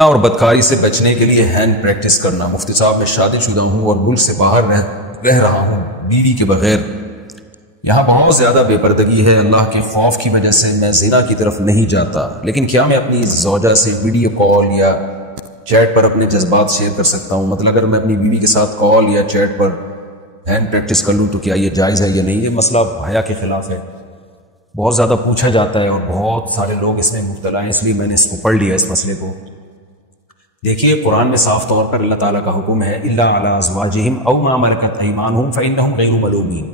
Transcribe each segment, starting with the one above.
اور بدکاری سے بچنے کے لیے ہینڈ پریکٹس کرنا۔ مفتی صاحب میں شادی شدہ ہوں اور ملک سے باہر رہ رہا ہوں بیوی کے بغیر۔ یہاں بہت زیادہ بے پردگی ہے، اللہ کے خوف کی وجہ سے میں زنا کی طرف نہیں جاتا، لیکن کیا میں اپنی زوجہ سے ویڈیو کال یا چیٹ پر اپنے جذبات شیئر کر سکتا ہوں؟ مطلب اگر میں اپنی بیوی کے ساتھ کال یا چیٹ پر ہینڈ پریکٹس کر لوں تو کیا یہ جائز ہے یا نہیں؟ یہ مسئلہ حیا کے خلاف ہے، بہت زیادہ پوچھا جاتا ہے اور بہت سارے لوگ اس میں مبتلا ہیں، اس لیے میں نے اس کو پڑھ لیا اس مسئلے کو۔ دیکھیے قرآن میں صاف طور پر اللہ تعالیٰ کا حکم ہے الا علی ازواجہم او ما ملکت ایمانہم فانہم غیر ملومین،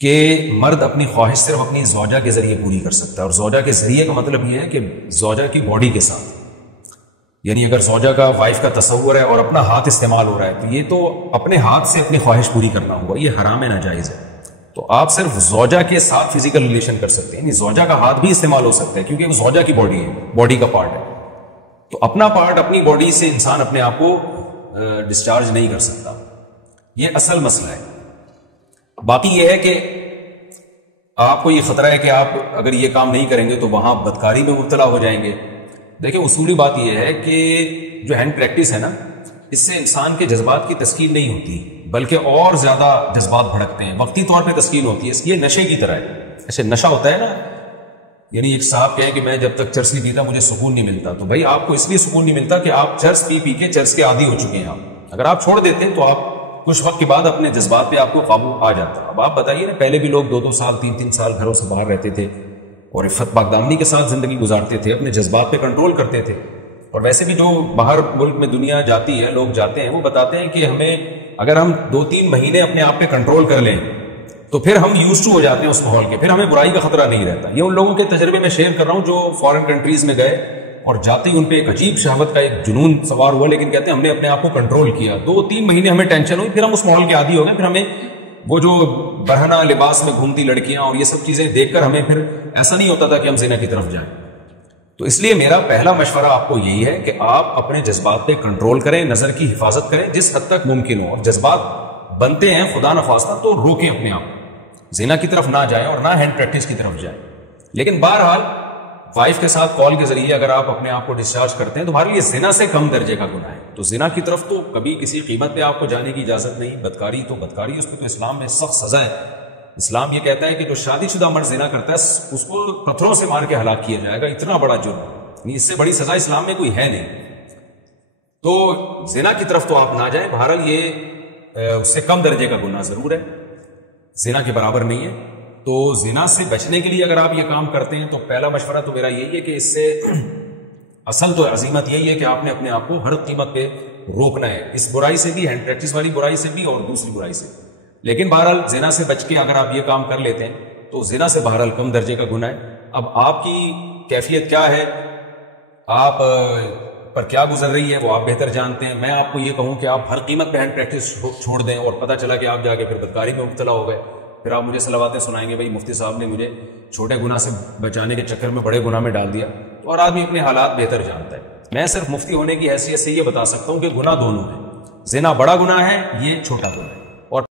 کہ مرد اپنی خواہش صرف اپنی زوجہ کے ذریعے پوری کر سکتا ہے، اور زوجہ کے ذریعے کا مطلب یہ ہے کہ زوجہ کی باڈی کے ساتھ، یعنی اگر زوجہ کا وائف کا تصور ہے اور اپنا ہاتھ استعمال ہو رہا ہے تو یہ تو اپنے ہاتھ سے اپنی خواہش پوری کرنا ہوگا، یہ حرام ہے، ناجائز ہے۔ تو آپ صرف زوجہ کے ساتھ فزیکل ریلیشن کر سکتے ہیں، یعنی زوجہ کا ہاتھ بھی استعمال ہو سکتا ہے کیونکہ وہ زوجہ کی باڈی ہے، باڈی کا پارٹ ہے، تو اپنا پارٹ اپنی باڈی سے انسان اپنے آپ کو ڈسچارج نہیں کر سکتا، یہ اصل مسئلہ ہے۔ باقی یہ ہے کہ آپ کو یہ خطرہ ہے کہ آپ اگر یہ کام نہیں کریں گے تو وہاں بدکاری میں مبتلا ہو جائیں گے۔ دیکھیں اصولی بات یہ ہے کہ جو ہینڈ پریکٹس ہے نا، اس سے انسان کے جذبات کی تسکین نہیں ہوتی بلکہ اور زیادہ جذبات بھڑکتے ہیں، وقتی طور پہ تسکین ہوتی ہے، اس لیے نشے کی طرح ہے۔ ایسے نشہ ہوتا ہے نا، یعنی ایک صاحب کہیں کہ میں جب تک چرس نہیں پیتا مجھے سکون نہیں ملتا، تو بھائی آپ کو اس لیے سکون نہیں ملتا کہ آپ چرس پی کے چرس کے عادی ہو چکے ہیں۔ آپ اگر آپ چھوڑ دیتے ہیں تو آپ کچھ وقت کے بعد اپنے جذبات پہ آپ کو قابو آ جاتا۔ اب آپ بتائیے نا، پہلے بھی لوگ 2-2 سال 3-3 سال گھروں سے باہر رہتے تھے اور عفت پاکدامنی کے ساتھ زندگی گزارتے تھے، اپنے جذبات پہ کنٹرول کرتے تھے۔ اور ویسے بھی جو باہر ملک میں دنیا جاتی ہے، لوگ جاتے ہیں، وہ بتاتے ہیں کہ ہمیں اگر ہم 2-3 مہینے اپنے آپ پہ کنٹرول کر لیں تو پھر ہم یوز ٹو ہو جاتے ہیں اس ماحول کے، پھر ہمیں برائی کا خطرہ نہیں رہتا۔ یہ ان لوگوں کے تجربے میں شیئر کر رہا ہوں جو فارن کنٹریز میں گئے اور جاتے ہی ان پہ ایک عجیب شہوت کا ایک جنون سوار ہوا، لیکن کہتے ہیں ہم نے اپنے آپ کو کنٹرول کیا، 2-3 مہینے ہمیں ٹینشن ہوئی، پھر ہم اس ماحول کے عادی ہو گئے، پھر ہمیں وہ جو برہنہ لباس میں گھومتی لڑکیاں اور یہ سب چیزیں دیکھ کر ہمیں پھر ایسا نہیں ہوتا تھا کہ ہم زنا کی طرف جائیں۔ تو اس لیے میرا پہلا مشورہ آپ کو یہی ہے کہ آپ اپنے جذبات پہ کنٹرول کریں، نظر کی حفاظت کریں جس حد تک ممکن ہو، اور جذبات بنتے ہیں خدا نخواستہ تو روکیں اپنے آپ کو، زنا کی طرف نہ جائیں اور نہ ہینڈ پریکٹس کی طرف جائیں۔ لیکن بہرحال وائف کے ساتھ کال کے ذریعے اگر آپ اپنے آپ کو ڈسچارج کرتے ہیں تو ہمارے لیے زنا سے کم درجے کا گناہ ہے، تو زنا کی طرف تو کبھی کسی قیمت پہ آپ کو جانے کی اجازت نہیں۔ بدکاری تو بدکاری، اس کو تو اسلام میں سخت سزا ہے۔ اسلام یہ کہتا ہے کہ جو شادی شدہ مرد زنا کرتا ہے اس کو پتھروں سے مار کے ہلاک کیا جائے گا، اتنا بڑا جرم، اس سے بڑی سزا اسلام میں کوئی ہے نہیں۔ تو زنا کی طرف تو آپ نہ جائیں، بہرحال یہ اس سے کم درجے کا گناہ ضرور ہے، زنا کے برابر نہیں ہے۔ تو زنا سے بچنے کے لیے اگر آپ یہ کام کرتے ہیں تو پہلا مشورہ تو میرا یہی ہے کہ اس سے اصل تو عزیمت یہی ہے کہ آپ نے اپنے آپ کو ہر قیمت پہ روکنا ہے، اس برائی سے بھی، ہینڈ پریکٹس والی برائی سے بھی اور دوسری برائی سے۔ لیکن بہرحال زنا سے بچ کے اگر آپ یہ کام کر لیتے ہیں تو زنا سے بہرحال کم درجے کا گناہ ہے۔ اب آپ کی کیفیت کیا ہے، آپ پر کیا گزر رہی ہے، وہ آپ بہتر جانتے ہیں۔ میں آپ کو یہ کہوں کہ آپ ہر قیمت پہ ہینڈ پریکٹس چھوڑ دیں اور پتہ چلا کہ آپ جا کے پھر بدکاری میں مبتلا ہو گئے، پھر آپ مجھے صلواتیں سنائیں گے بھائی مفتی صاحب نے مجھے چھوٹے گناہ سے بچانے کے چکر میں بڑے گناہ میں ڈال دیا، تو اور آدمی اپنے حالات بہتر جانتا ہے۔ میں صرف مفتی ہونے کی حیثیت سے یہ بتا سکتا ہوں کہ گناہ دونوں ہیں، زنا بڑا گناہ ہے، یہ چھوٹا گناہ ہے۔